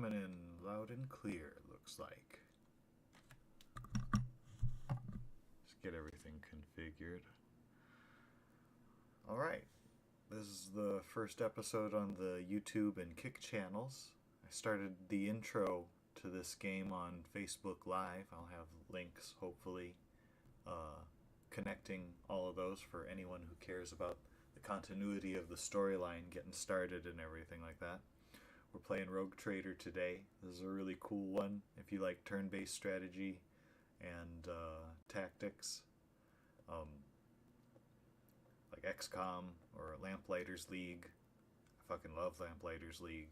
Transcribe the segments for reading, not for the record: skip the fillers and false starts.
Coming in loud and clear, looks like. Just get everything configured. Alright, this is the first episode on the YouTube and Kick channels. I started the intro to this game on Facebook Live. I'll have links, hopefully, connecting all of those for anyone who cares about the continuity of the storyline, getting started and everything like that. We're playing Rogue Trader today. This is a really cool one if you like turn-based strategy and tactics, like XCOM or Lamplighters League. I fucking love Lamplighters League.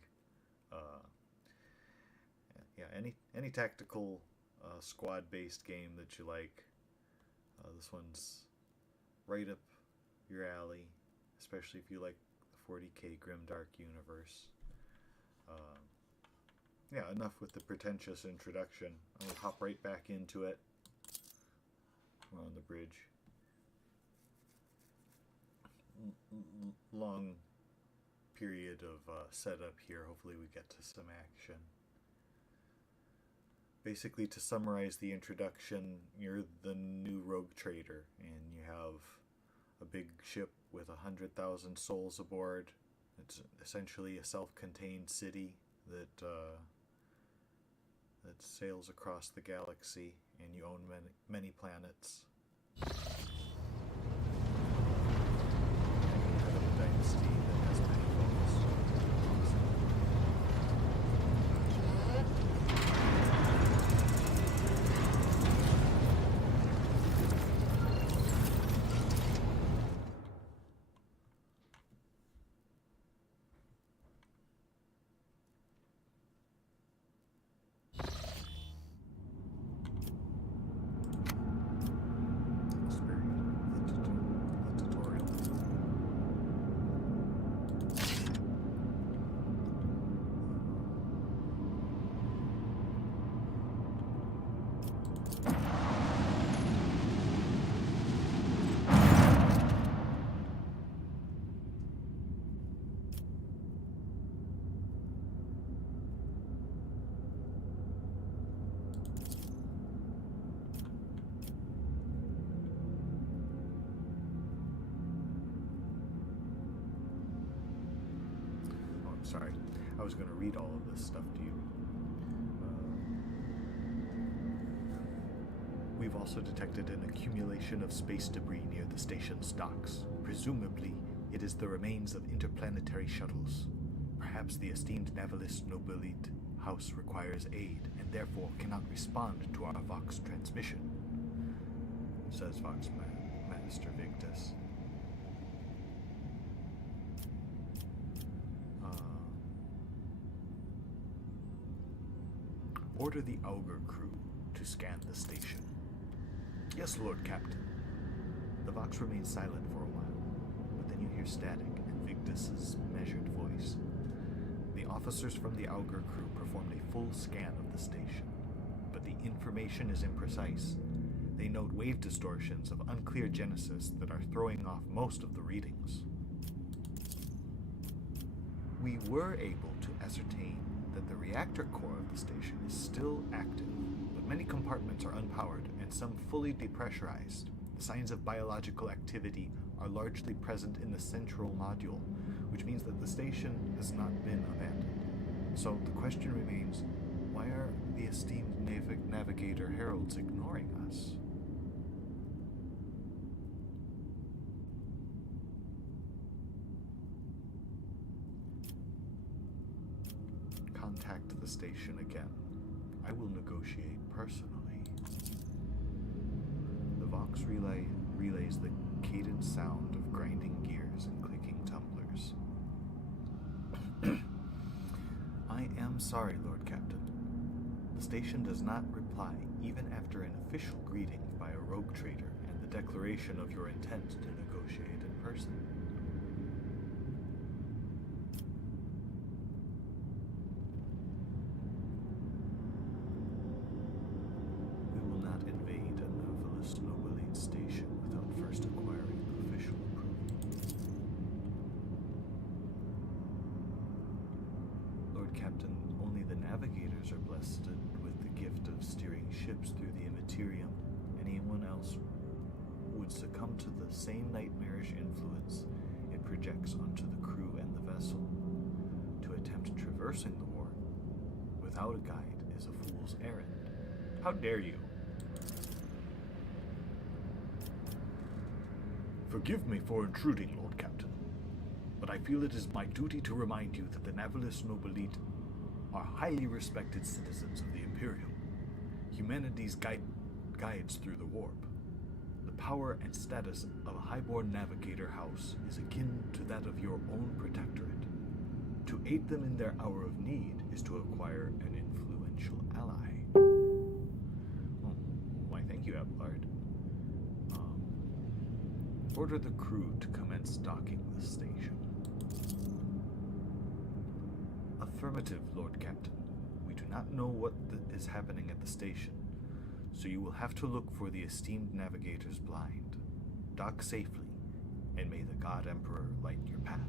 Yeah, any tactical squad-based game that you like. This one's right up your alley, especially if you like the 40k Grimdark universe. Yeah, enough with the pretentious introduction. I'll hop right back into it. We're on the bridge. Long period of setup here. Hopefully we get to some action. Basically, to summarize the introduction, you're the new rogue trader, and you have a big ship with 100,000 souls aboard. It's essentially a self-contained city that sails across the galaxy, and you own many planets. You have a dynasty that has many foes. Sorry, I was going to read all of this stuff to you. We've also detected an accumulation of space debris near the station's docks. Presumably, it is the remains of interplanetary shuttles. Perhaps the esteemed Navalist Nobilite House requires aid, and therefore cannot respond to our Vox transmission, says Vox Master Victus. Order the Augur crew to scan the station. Yes, Lord Captain. The Vox remains silent for a while, but then you hear static and Victus's measured voice. The officers from the Augur crew performed a full scan of the station, but the information is imprecise. They note wave distortions of unclear genesis that are throwing off most of the readings. We were able to ascertain that the reactor core of the station is still active, but many compartments are unpowered and some fully depressurized. The signs of biological activity are largely present in the central module, which means that the station has not been abandoned. So the question remains, why are the esteemed navigator heralds ignoring us? Contact the station again. I will negotiate personally. The Vox relays the cadenced sound of grinding gears and clicking tumblers. I am sorry, Lord Captain. The station does not reply even after an official greeting by a rogue trader and the declaration of your intent to negotiate in person. Station without first acquiring official approval. Lord Captain, only the navigators are blessed with the gift of steering ships through the immaterium. Anyone else would succumb to the same nightmarish influence it projects onto the crew and the vessel. To attempt traversing the warp without a guide is a fool's errand. How dare you? Forgive me for intruding, Lord Captain, but I feel it is my duty to remind you that the Navilis Nobilite are highly respected citizens of the Imperium. Humanity's guides through the warp. The power and status of a highborn navigator house is akin to that of your own protectorate. To aid them in their hour of need is to acquire an influential ally. Why, thank you, Abelard. Order the crew to commence docking the station. Affirmative, Lord Captain. We do not know what is happening at the station, so you will have to look for the esteemed navigator's blind. Dock safely, and may the God Emperor light your path.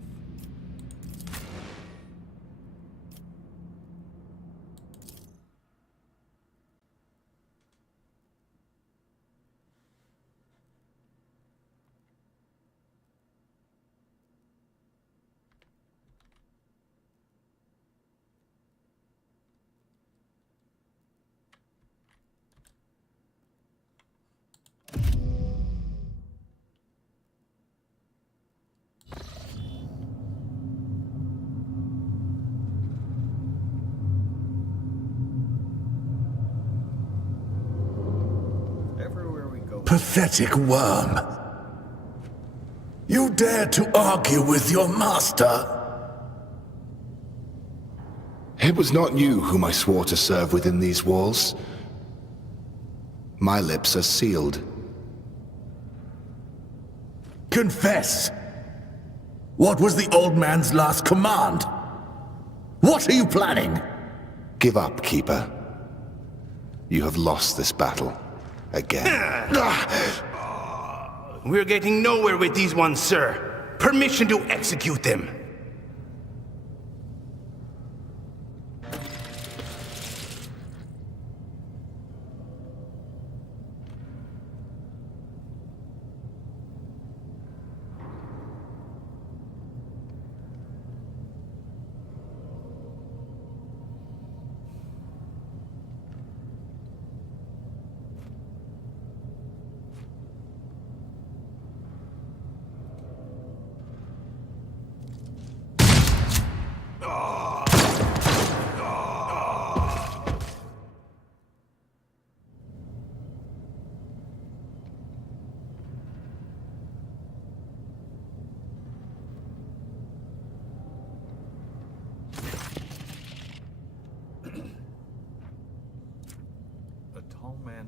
Pathetic worm. You dare to argue with your master? It was not you whom I swore to serve within these walls. My lips are sealed. Confess. What was the old man's last command? What are you planning? Give up, Keeper. You have lost this battle. Again. We're getting nowhere with these ones, sir. Permission to execute them.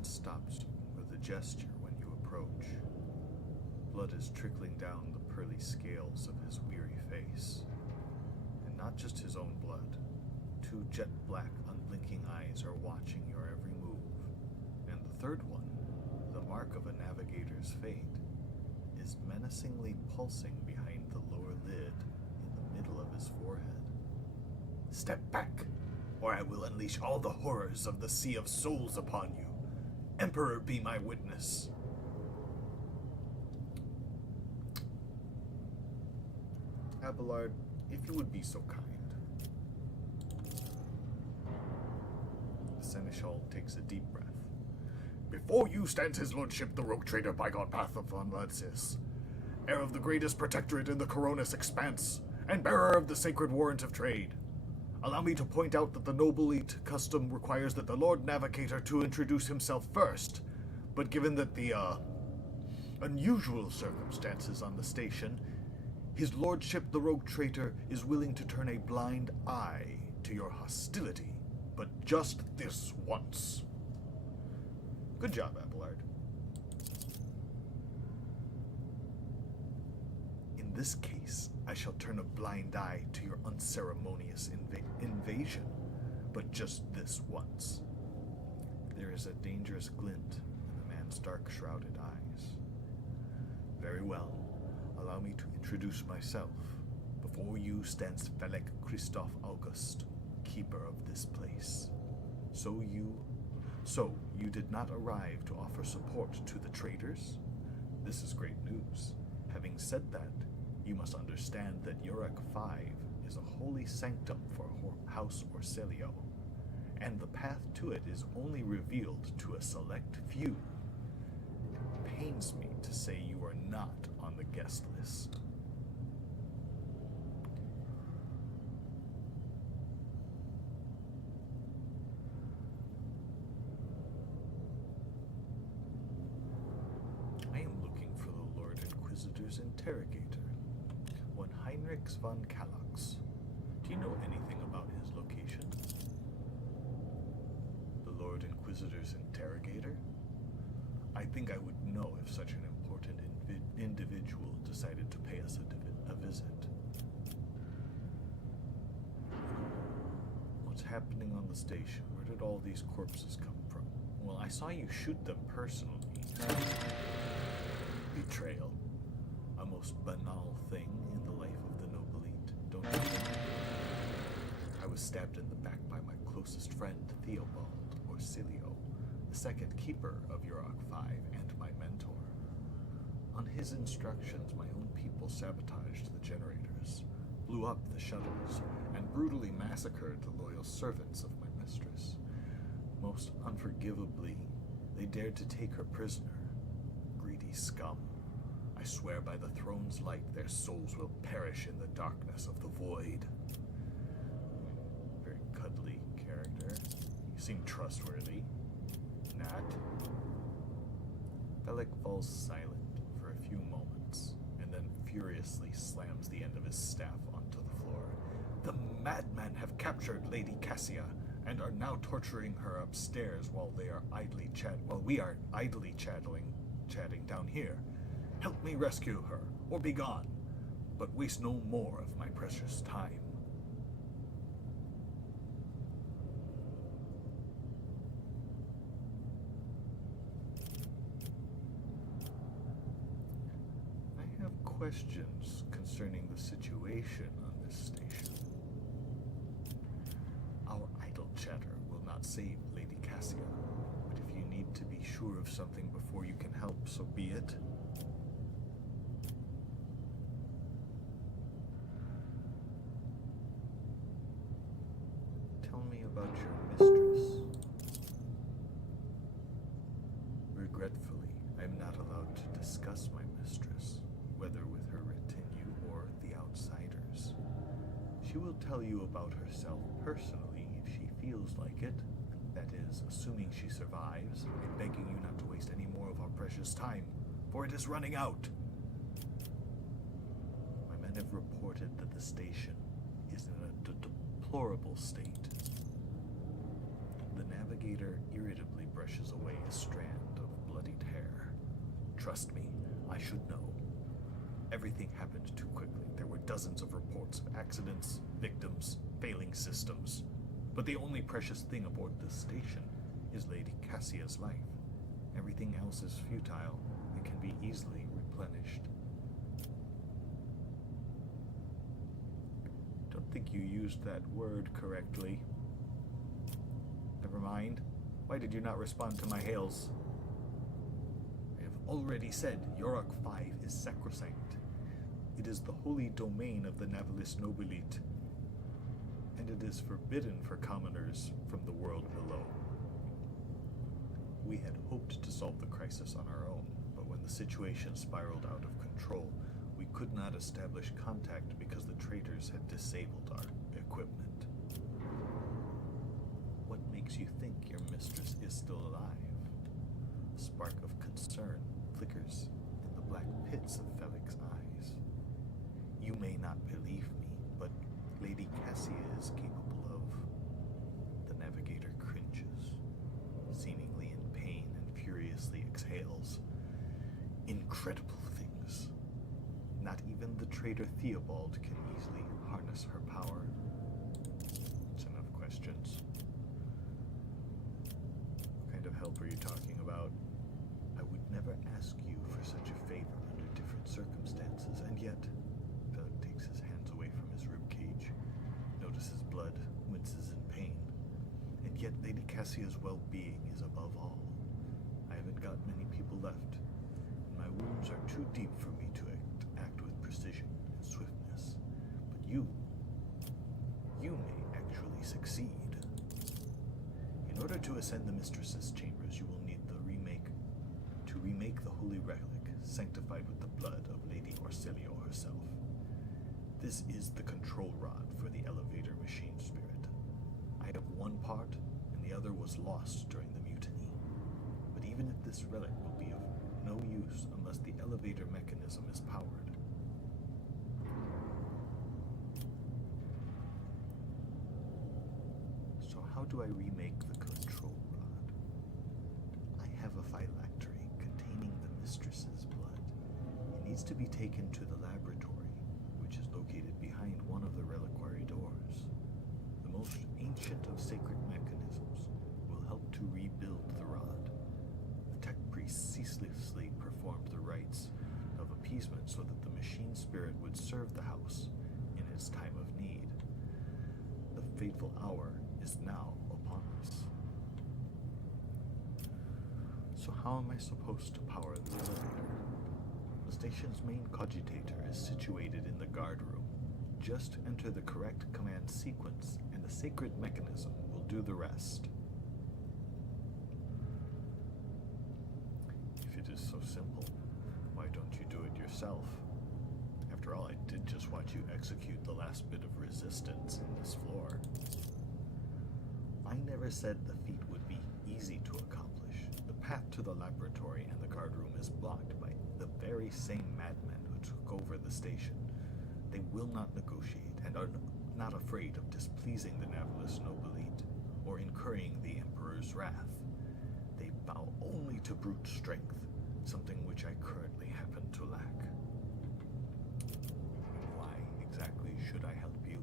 Stops with a gesture when you approach. Blood is trickling down the pearly scales of his weary face. And not just his own blood. Two jet-black, unblinking eyes are watching your every move. And the third one, the mark of a navigator's fate, is menacingly pulsing behind the lower lid in the middle of his forehead. Step back, or I will unleash all the horrors of the Sea of Souls upon you. Emperor, be my witness. Abelard, if you would be so kind. The Seneschal takes a deep breath. Before you stands his lordship, the rogue trader Bygone Path of Von Ladsis, heir of the greatest protectorate in the Coronis expanse, and bearer of the sacred warrant of trade. Allow me to point out that the Nobilite custom requires that the Lord Navigator to introduce himself first, but given that the, unusual circumstances on the station, his lordship the Rogue Traitor is willing to turn a blind eye to your hostility, but just this once. Good job, Abelard. In this case, I shall turn a blind eye to your unceremonious invasion, but just this once. There is a dangerous glint in the man's dark, shrouded eyes. Very well. Allow me to introduce myself. Before you stands Felek Christoph August, keeper of this place. So you did not arrive to offer support to the traitors? This is great news. Having said that, you must understand that Yurok 5 is a holy sanctum for House Orselio, and the path to it is only revealed to a select few. It pains me to say you are not on the guest list. I am looking for the Lord Inquisitor's interrogator, one Heinrich von Kalox. Do you know anything about his location? The Lord Inquisitor's interrogator? I think I would know if such an important individual decided to pay us a visit. What's happening on the station? Where did all these corpses come from? Well, I saw you shoot them personally. Betrayal. A most banal thing in the life of the noble elite, don't you think? I was stabbed in the back by my closest friend, Theobald Orsilio, the second keeper of Yurok 5 and my mentor. On his instructions, my own people sabotaged the generators, blew up the shuttles, and brutally massacred the loyal servants of my mistress. Most unforgivably, they dared to take her prisoner. Greedy scum. I swear by the throne's light, their souls will perish in the darkness of the void. Very cuddly character. You seem trustworthy. Not. Bellic falls silent for a few moments, and then furiously slams the end of his staff onto the floor. The madmen have captured Lady Cassia, and are now torturing her upstairs while we are idly chatting down here. Help me rescue her, or be gone, but waste no more of my precious time. I have questions concerning the situation on this station. Our idle chatter will not save Lady Cassia, but if you need to be sure of something before you can help, so be it. Tell me about your mistress. Regretfully, I am not allowed to discuss my mistress, whether with her retinue or the outsiders. She will tell you about herself personally if she feels like it. That is, assuming she survives, and begging you not to waste any more of our precious time, for it is running out. My men have reported that the station is in a deplorable state. The navigator irritably brushes away a strand of bloodied hair. Trust me, I should know. Everything happened too quickly. There were dozens of reports of accidents, victims, failing systems. But the only precious thing aboard this station is Lady Cassia's life. Everything else is futile and can be easily replenished. Don't think you used that word correctly. Never mind. Why did you not respond to my hails? I have already said Yurok 5 is sacrosanct. It is the holy domain of the Navalis Nobilite, and it is forbidden for commoners from the world below. We had hoped to solve the crisis on our own, but when the situation spiraled out of control, we could not establish contact because the traitors had disabled our equipment. What makes you think your mistress is still alive? A spark of concern flickers in the black pits of Felix's eyes. You may not believe me, but Lady Cassia is capable of. The navigator cringes, seemingly in pain, and furiously exhales. Incredible things. Not even the traitor Theobald can easily harness her power. That's enough questions. What kind of help are you talking about? I would never ask you for such a favor under different circumstances, and yet... Felix takes his hands away from his ribcage, notices blood, winces in Yet Lady Cassia's well-being is above all. I haven't got many people left, and my wounds are too deep for me to act with precision and swiftness. But you may actually succeed. In order to ascend the Mistress's chambers, you will need to remake the holy relic, sanctified with the blood of Lady Orsilio herself. This is the control rod for the elevator machine spirit. I have one part, and the other was lost during the mutiny. But even if this relic will be of no use unless the elevator mechanism is powered. So how do I remake the control rod? I have a phylactery containing the Mistress's blood. It needs to be taken to the laboratory, which is located behind one of the reliquary doors. The most ancient of sacred mechanisms will help to rebuild the rod. The tech priests ceaselessly performed the rites of appeasement so that the machine spirit would serve the house in its time of need. The fateful hour is now upon us. So how am I supposed to power the elevator? The station's main cogitator is situated in the guard room. Just enter the correct command sequence, and the sacred mechanism will do the rest. If it is so simple, why don't you do it yourself? After all, I did just watch you execute the last bit of resistance in this floor. I never said the feat would be easy to accomplish. The path to the laboratory and the guard room is blocked by the very same madmen who took over the station. They will not negotiate and are not afraid of displeasing the Navilis Nobilite or incurring the Emperor's wrath. They bow only to brute strength, something which I currently happen to lack. Why exactly should I help you?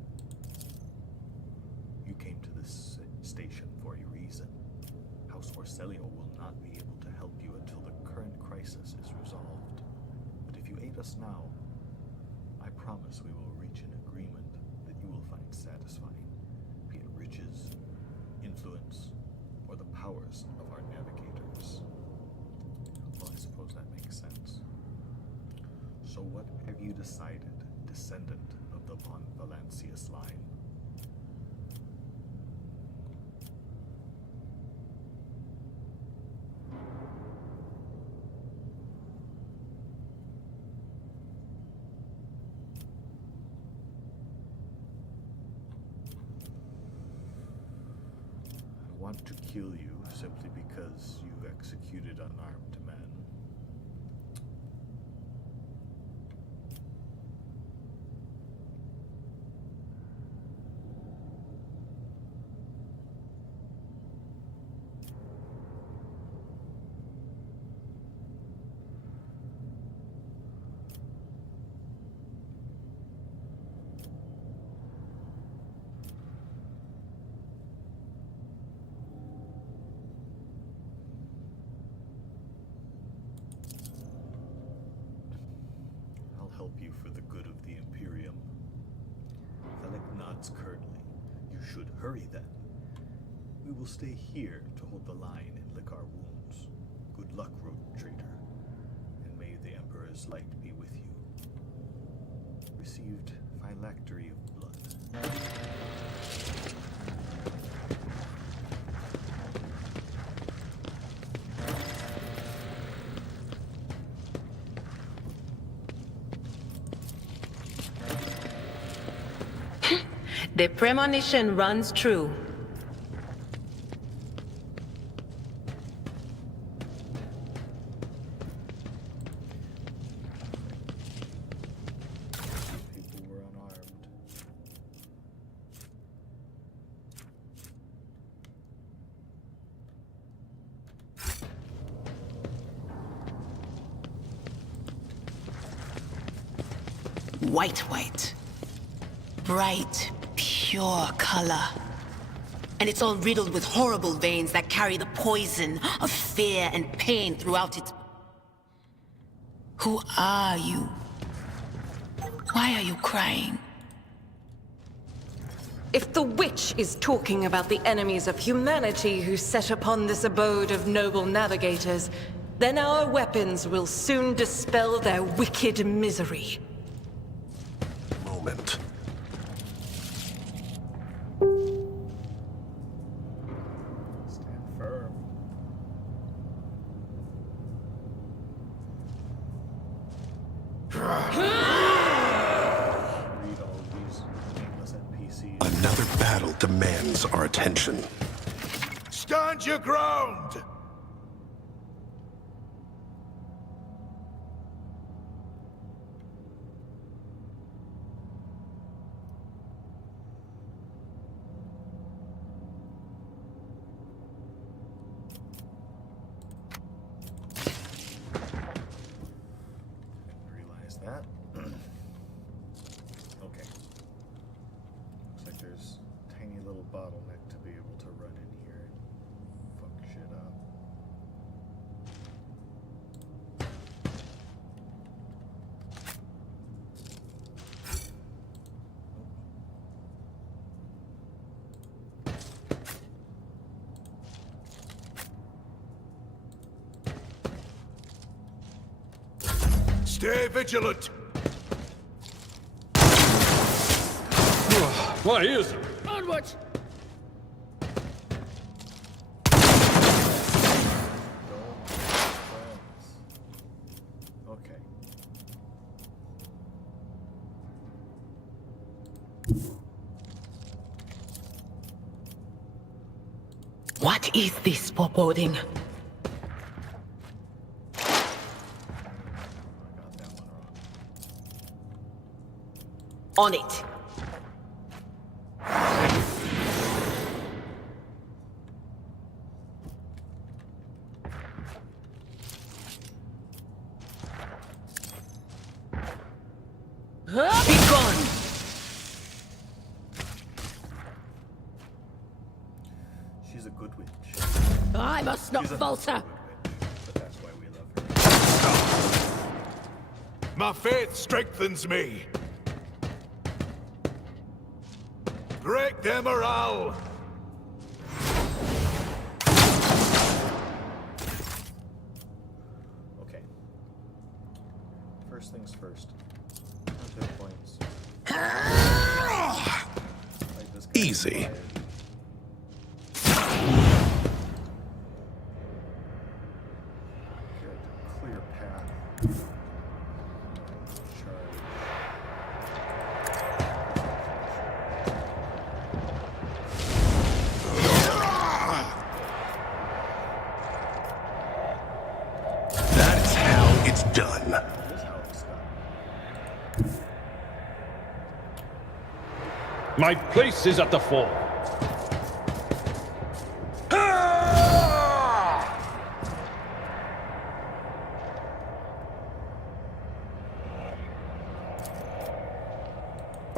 You came to this station for a reason. House Orselio will not be able to help you until the current crisis is resolved. But if you aid us now, I promise we will reach an agreement that you will find satisfying, be it riches, influence, or the powers of our navigators. Well, I suppose that makes sense. So what have you decided, descendant of the Von Valancius line? I want to kill you simply because you've executed unarmed men. Help you for the good of the Imperium. Felix nods curtly. You should hurry then. We will stay here to hold the line and lick our wounds. Good luck, road traitor, and may the Emperor's light be with you. Received phylactery of blood. The premonition runs true. People were unarmed. White. Bright, pure color. And it's all riddled with horrible veins that carry the poison of fear and pain throughout it. Who are you? Why are you crying? If the witch is talking about the enemies of humanity who set upon this abode of noble navigators, then our weapons will soon dispel their wicked misery. Moment. Stand firm. Read all of these nameless NPCs. Another battle demands our attention. Stand your ground! Didn't realize that. Okay. Looks like there's a tiny little bottleneck to be able to run in here and fuck shit up. Stay vigilant! Why is it? Onwards! Okay. What is this foreboding? I got that one wrong. On it. Be gone! She's a good witch. I must not She's a falter! good witch, but that's why we love her. My faith strengthens me. Break their morale! Okay. First things first. Count their points. Light this guy on Easy. fire. Good. Clear path. Charge. That's how it's done. That is how it's done. My place is at the fore.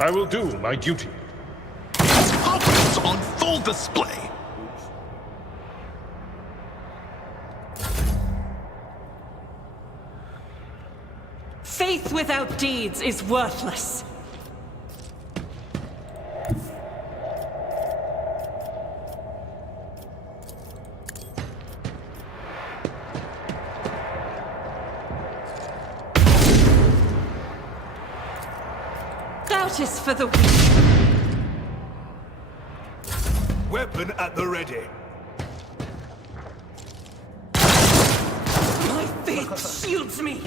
I will do my duty. Confidence on full display. Faith without deeds is worthless. Doubt is for the weak. Weapon at the ready. My faith shields me.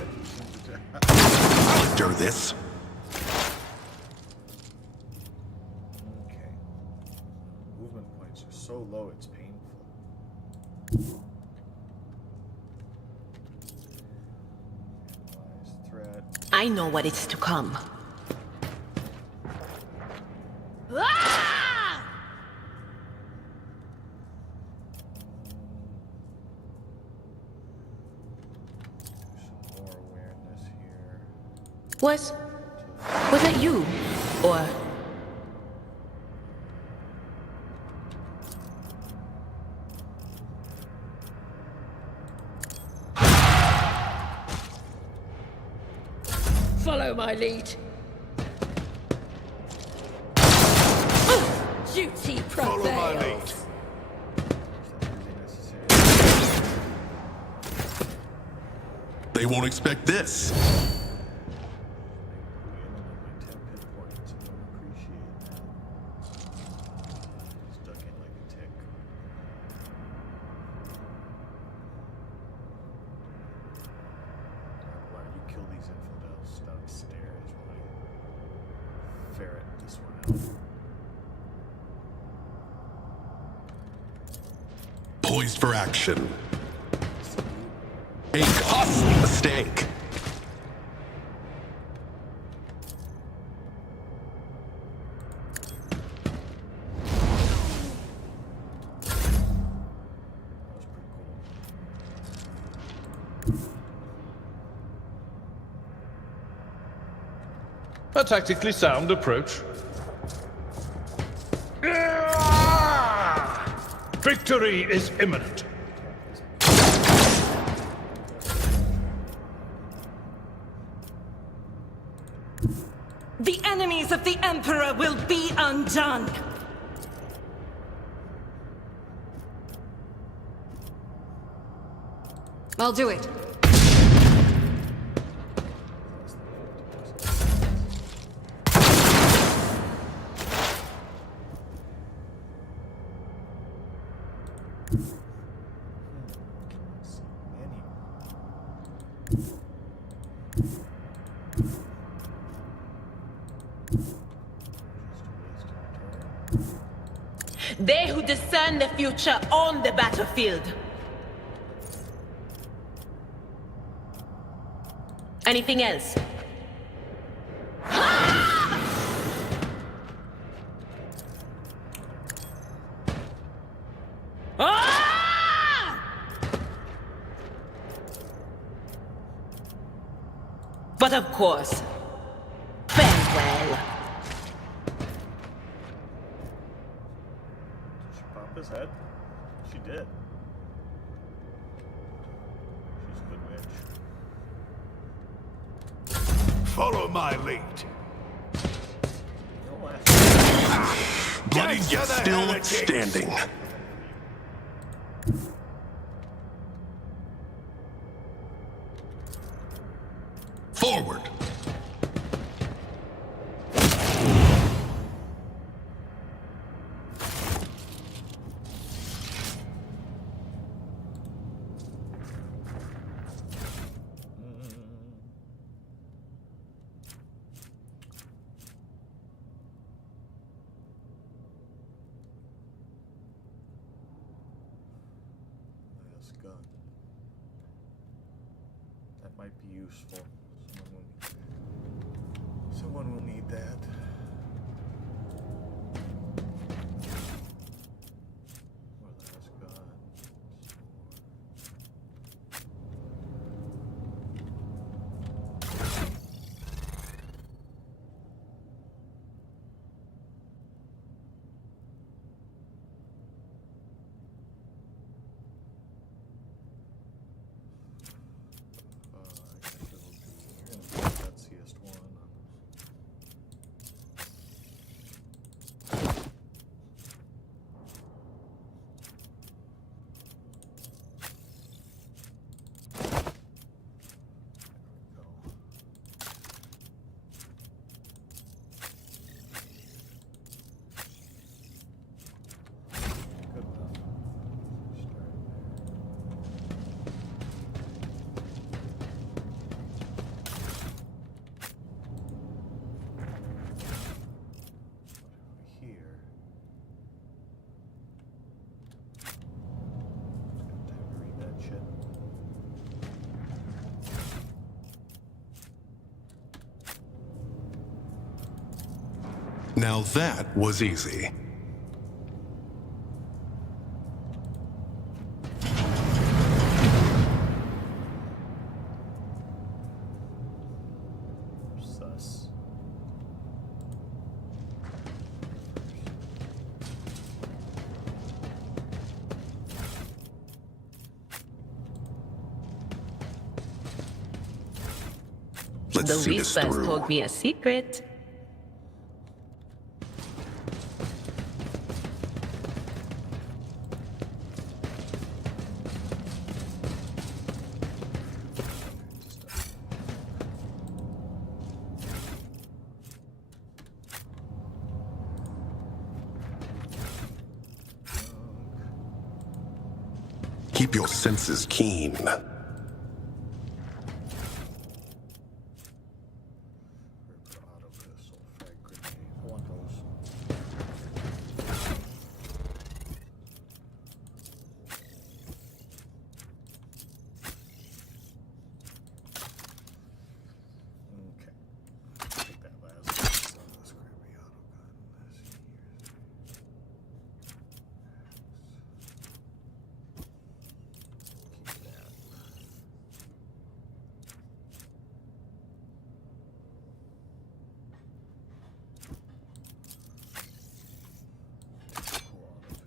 I'll endure this. Okay. Movement points are so low it's painful. Analyze threat. I know what is to come. Do some more awareness here. Was that you? Or... Follow my lead. duty Follow my lead. prevails. They won't expect this. Stuck in like a tick. Why do you kill these infidels downstairs while you ferret this one out? Poised for action. A costly mistake. That was pretty cool. A tactically sound approach. Victory is imminent. The enemies of the Emperor will be undone! I'll do it. They who discern the future own the battlefield. Anything else? But of course, farewell. Did she pop his head? She did. She's a good witch. Follow my lead. Don't laugh. Bloody yet still standing. Forward. This gun. That might be useful. Someone will need that. Or last gun. I guess it'll be the gutsiest one. Good enough. Start there. Here. Got time to read that shit. Now that was easy. Sus. Let's The see this whispers through. told me a secret. keep your senses keen. Auto pistol, frag grenade. I want those. Okay. Take that last one. This crappy auto gun. Keep that. Cool auto pistol.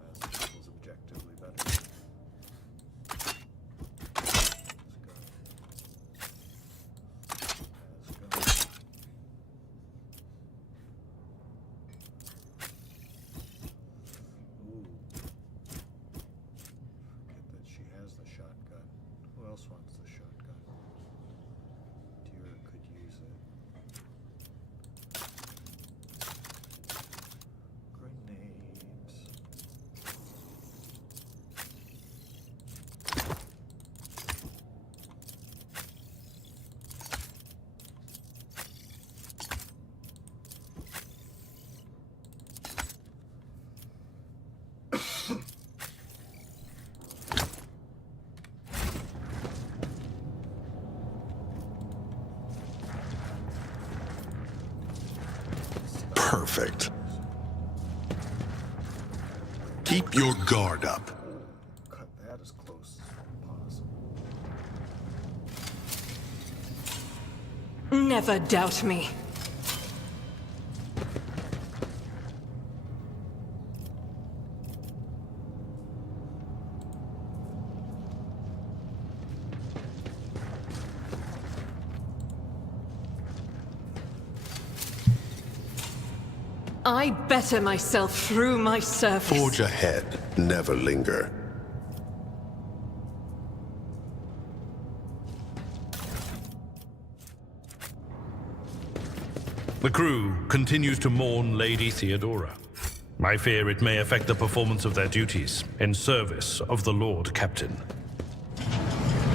Last pistol's objectively better. Let's go. Let's go. Ooh. Forget that she has the shotgun. Who else wants the shotgun? Deer could use it. Grenades. Perfect. Keep your guard up. Cut that as close as possible. Never doubt me. I better myself through my service. Forge ahead, never linger. The crew continues to mourn Lady Theodora. I fear it may affect the performance of their duties in service of the Lord Captain.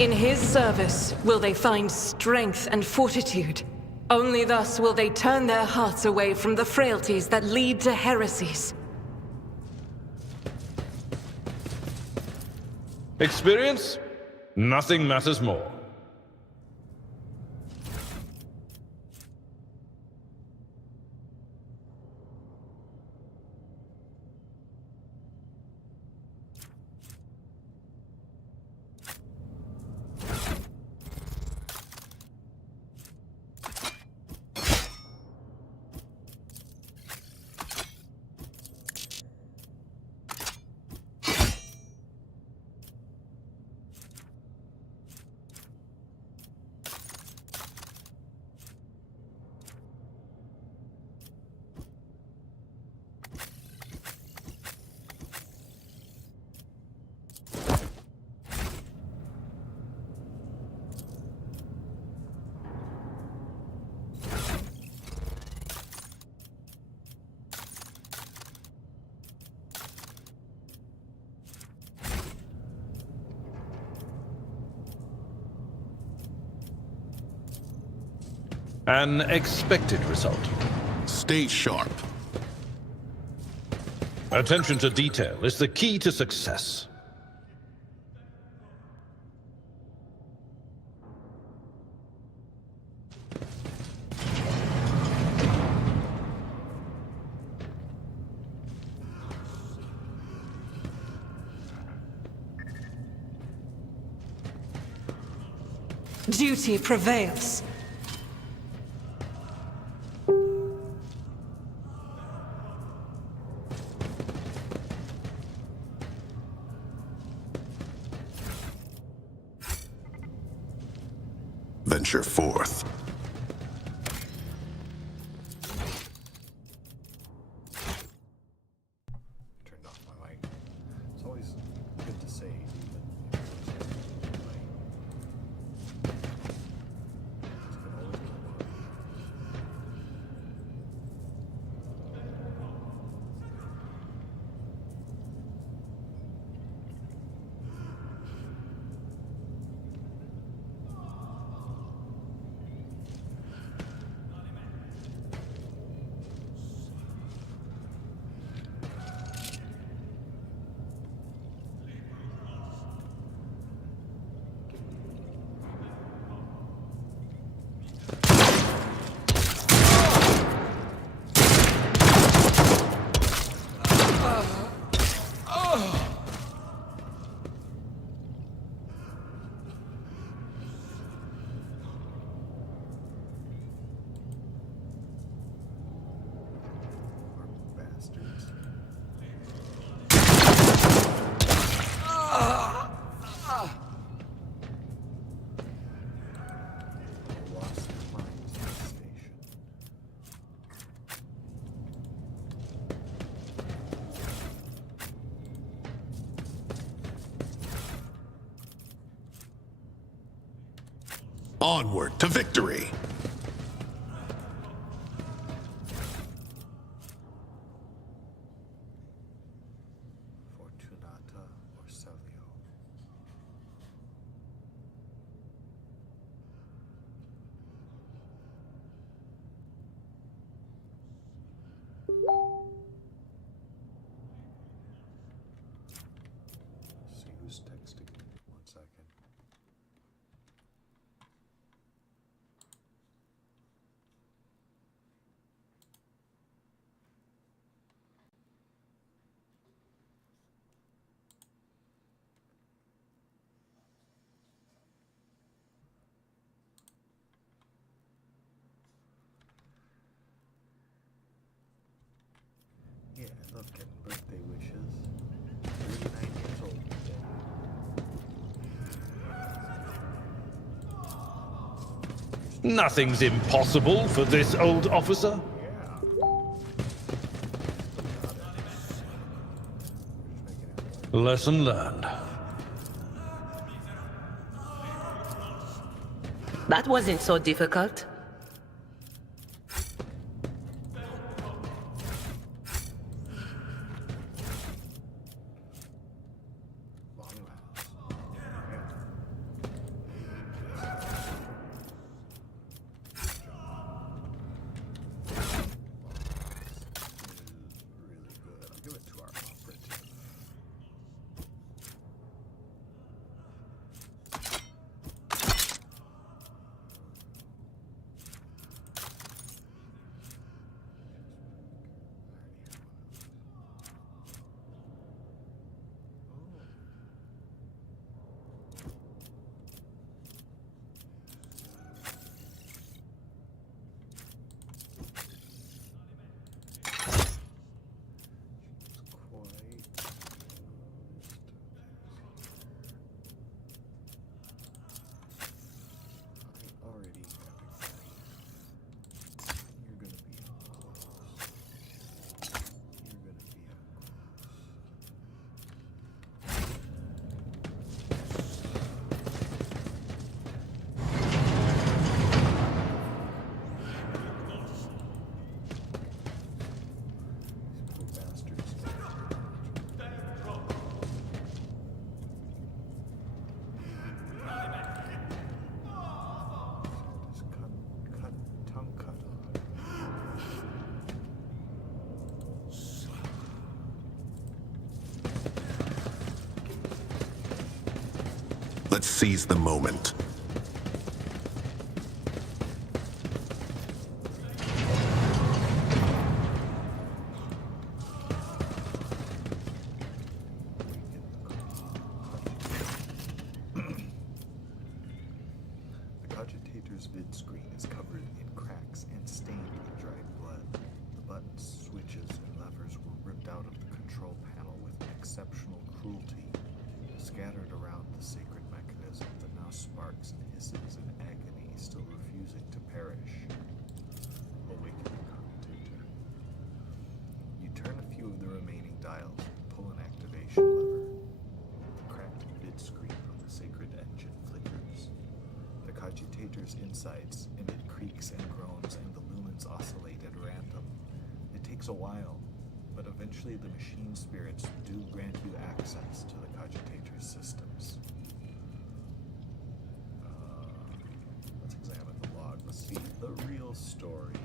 In his service will they find strength and fortitude. Only thus will they turn their hearts away from the frailties that lead to heresies. Experience? Nothing matters more. An expected result. Stay sharp. Attention to detail is the key to success. Duty prevails. venture forth. Turned off my mic. It's always good to say, bastards. Lost their minds at the station. Onward to victory! Fortunata or Savio. See who's texting me. 1 second. Yeah, I love getting birthday wishes. 39 years old today. Nothing's impossible for this old officer. Lesson learned. That wasn't so difficult. Really good. I'll give it to our operative. Let's seize the moment. The cogitator's vid screen is covered in cracks and stained with dried blood. The buttons, switches, and levers were ripped out of the control panel with exceptional cruelty. Scattered around the sacred mechanism that now sparks and hisses in agony still perish. Awaken the commentator. You turn a few of the remaining dials and pull an activation lever. The cracked vid screen on the sacred engine flickers. The cogitator's insides emit creaks and groans, and the lumens oscillate at random. It takes a while, but eventually the machine spirits do grant you access to the cogitator's systems. Let's examine the log. Let's see the real story.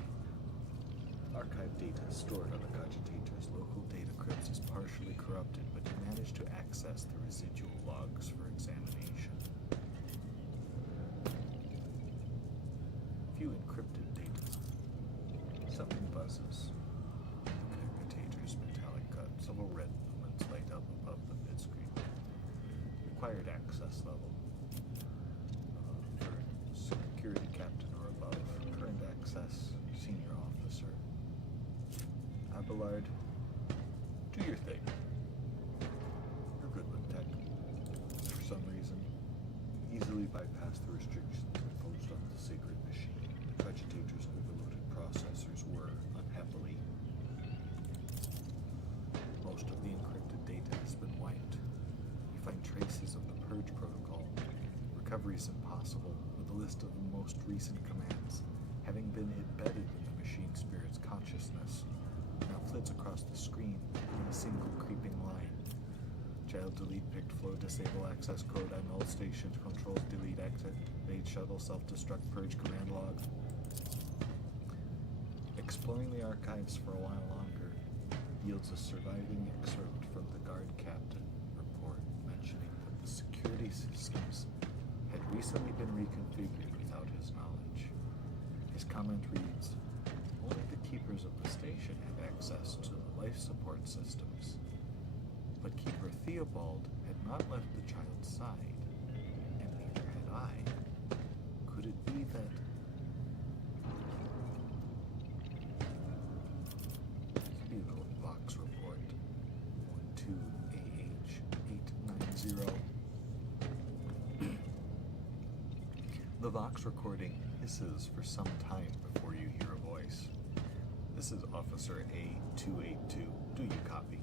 Archive data stored on the cogitator's local data crypts is partially corrupted, but you manage to access the residual logs for examination. Few encrypted data. Something buzzes. The cogitator's metallic cut. Several red lumens light up above the vid screen. Required access level. For security captain or above. Current access, senior officer. Abelard, do your thing. You're good with tech. For some reason, easily bypass the restrictions imposed on the sacred machine. The cogitator's overloaded processors were, unhappily. Most of the encrypted data has been wiped. You find traces of the purge protocol. Recovery is impossible, with a list of the most recent commands having been embedded in the machine spirit's consciousness. Now flits across the screen in a single creeping line. Child delete picked flow disable access code annul station controls delete activate shuttle self-destruct purge command log. Exploring the archives for a while longer yields a surviving excerpt from the guard captain report mentioning that the security systems had recently been reconfigured without his knowledge. His comment reads, "Only the keepers of the station have access to the life support systems." But Keeper Theobald had not left the child's side, and neither had I. Could it be that... Bugle Vox Report 12AH890. The Vox recording hisses for some time before you hear a voice. This is Officer A282. Do you copy?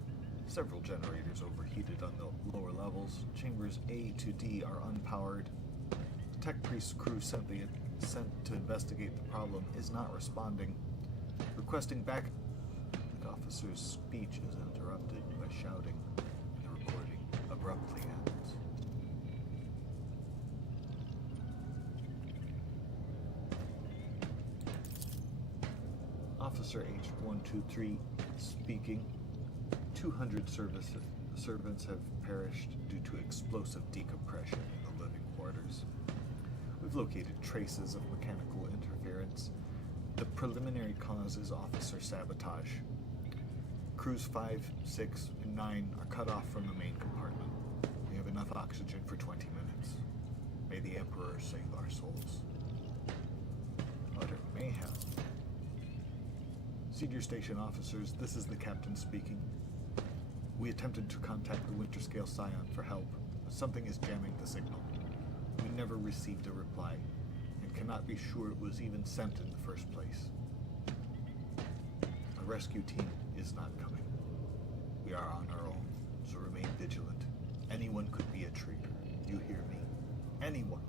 Several generators overheated on the lower levels. Chambers A to D are unpowered. The tech priest crew sent to investigate the problem is not responding. Requesting back. The officer's speech is interrupted by shouting. The recording abruptly ends. Officer H123 speaking. 200 servants have perished due to explosive decompression in the living quarters. We've located traces of mechanical interference. The preliminary cause is officer sabotage. Crews 5, 6, and 9 are cut off from the main compartment. We have enough oxygen for 20 minutes. May the Emperor save our souls. Utter mayhem. Senior station officers, this is the captain speaking. We attempted to contact the Winterscale Scion for help, but something is jamming the signal. We never received a reply, and cannot be sure it was even sent in the first place. A rescue team is not coming. We are on our own, so remain vigilant. Anyone could be a traitor. You hear me? Anyone.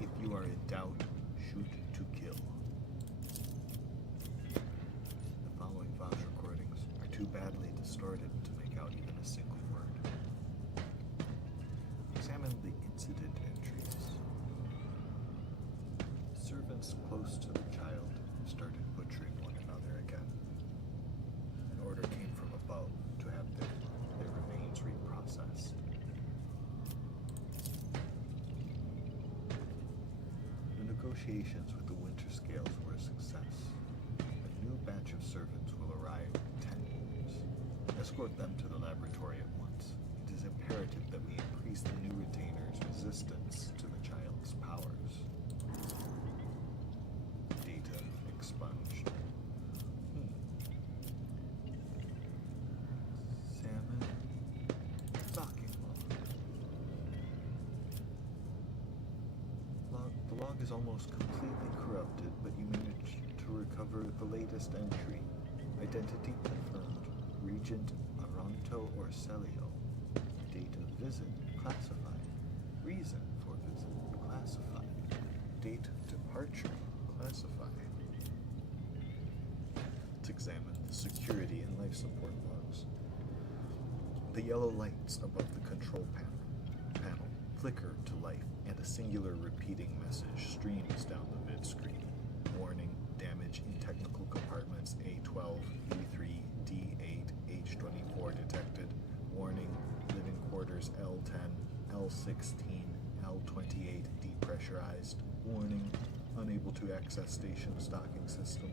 If you are in doubt, shoot to kill. The following Vox recordings are too badly distorted to make out even a single word. Examine the incident entries. Servants close to the child started butchering one another again. An order came from above to have their remains reprocessed. The negotiations with the Winterscales were a success. A new batch of servants will arrive in 10 years. Escort them to the laboratory at once. It is imperative that we increase the new retainer's resistance to the child's powers. Data expunged. Salmon. Docking log. The log Cog is almost completely corrupted, but you manage to recover the latest entry. Identity confirmed. Regent Aranto or Celio. Date of visit classified. Reason for visit classified. Date of departure classified. Let's examine the security and life support logs. The yellow lights above the control panel flicker to life, and a singular repeating message streams down the vid screen. Warning, damage in technical compartments A12, B3, D8, H24 detected. Warning, living quarters L10, L16, L28 depressurized. Warning, unable to access station stocking system.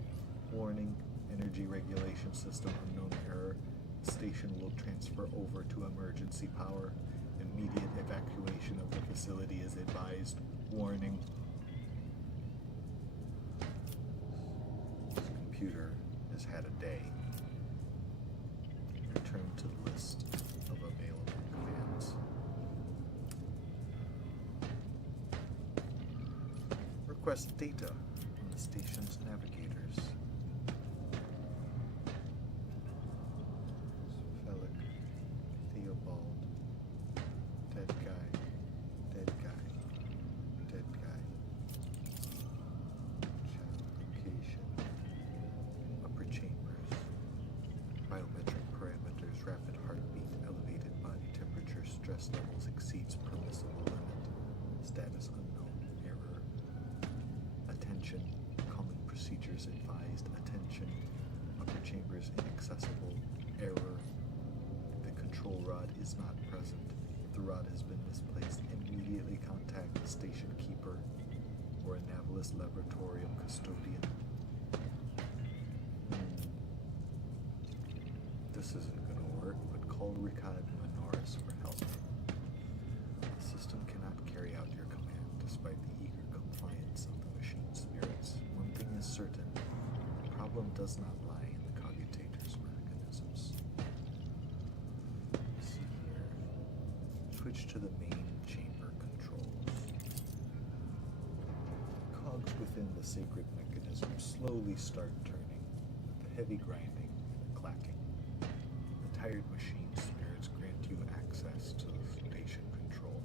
Warning, energy regulation system unknown error. Station will transfer over to emergency power. Immediate evacuation of the facility is advised. Warning. This computer has had a day. Return to the list of available commands. Request data from the station's navigators. Felic, Theobald, dead guy, dead guy, dead guy. Chat location. Upper chambers. Biometric parameters, rapid heartbeat, elevated body temperature, stress levels exceeds permissible limit. Status unknown, error. Attention, common procedures advised. Attention, upper chambers inaccessible, error. The control rod is not present. If the rod has been misplaced, immediately contact the station keeper or a Navalis laboratorium custodian. This isn't gonna work, but call Ricard Manoris for help. The system cannot carry out your command despite the eager compliance of the machine spirits. One thing is certain, the problem does not lie in the commutator's mechanisms. Let's see here. Switch to the main chamber controls. Cogs within the sacred mechanism slowly start turning, with the heavy grinding and clacking. The tired machine spirits grant you access to the station control,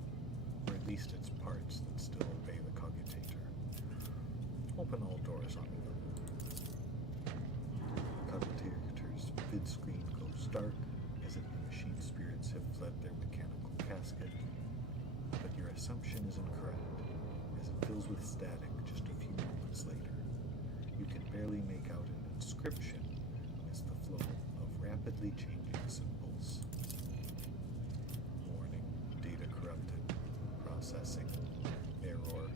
or at least its parts that still obey the commutator. Open all doors on the level. Commutator's vid screen goes dark, as if the machine spirits have fled their mechanical casket. But your assumption is incorrect, as it fills with static just a few moments later. You can barely make out an inscription amidst the flow of rapidly changing symbols. Warning, data corrupted, processing, error.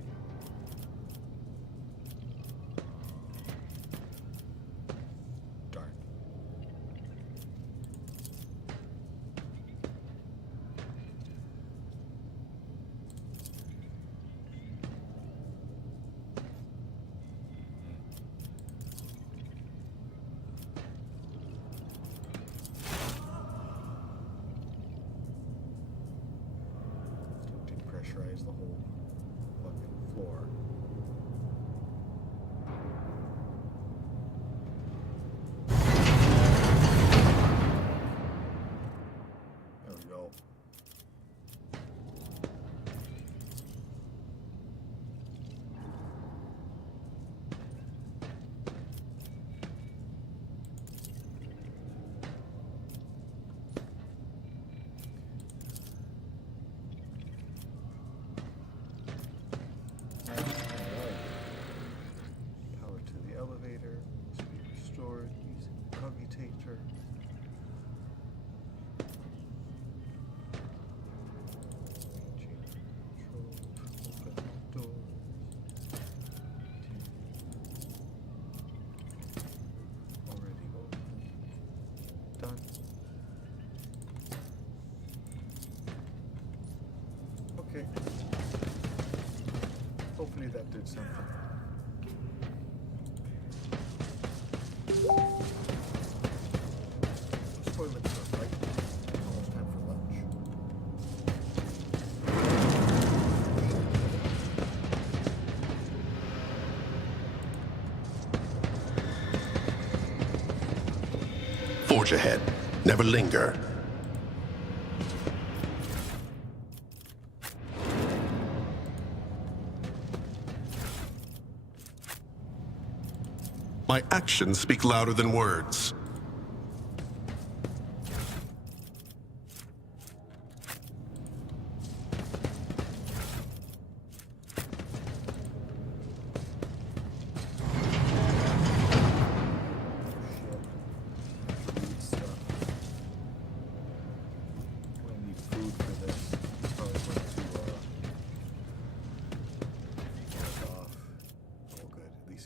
Darn. To depressurize the whole fucking floor. There we go. Power to the elevator must be restored using the commutator. Chamber control. Open the doors. Already open. Done. Okay. Hopefully that did something. Those toilets are right. Almost time for lunch. Forge ahead. Never linger. My actions speak louder than words.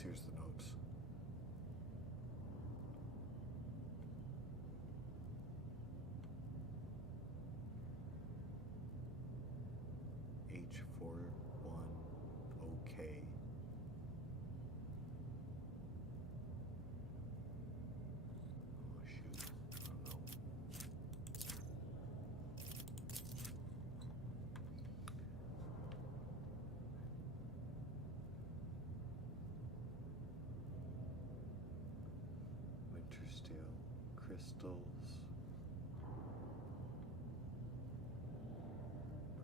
Here's the notes. H41 OK. Oh shoot. I don't know. Steel crystals.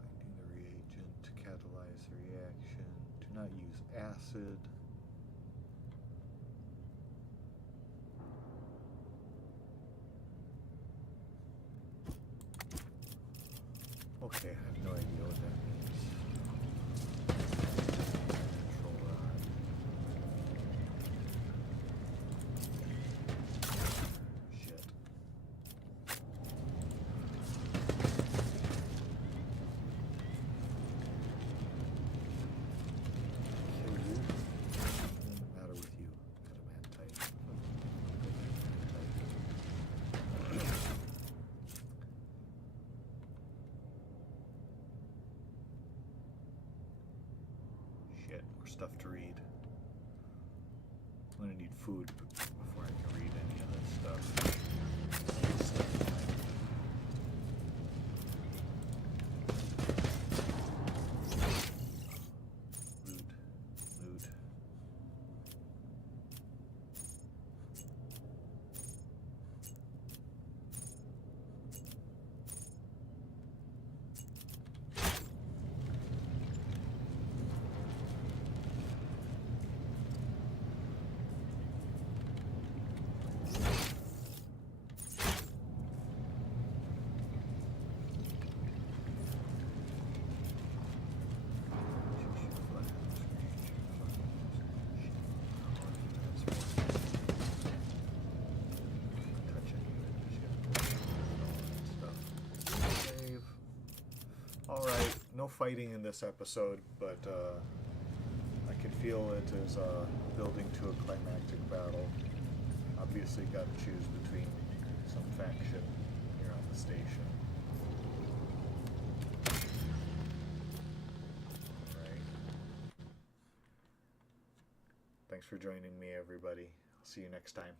Binding the reagent to catalyze the reaction. Do not use acid. Okay, I have no idea what that means. Control rod. Shit. Kill you. What's the matter with you? Adamantite. Shit, more stuff to read. I'm gonna need food before I can read any of this stuff. Loot. Loot. Alright, no fighting in this episode, but I can feel it is building to a climactic battle. Obviously got to choose between some faction here on the station. Alright. Thanks for joining me, everybody. I'll see you next time.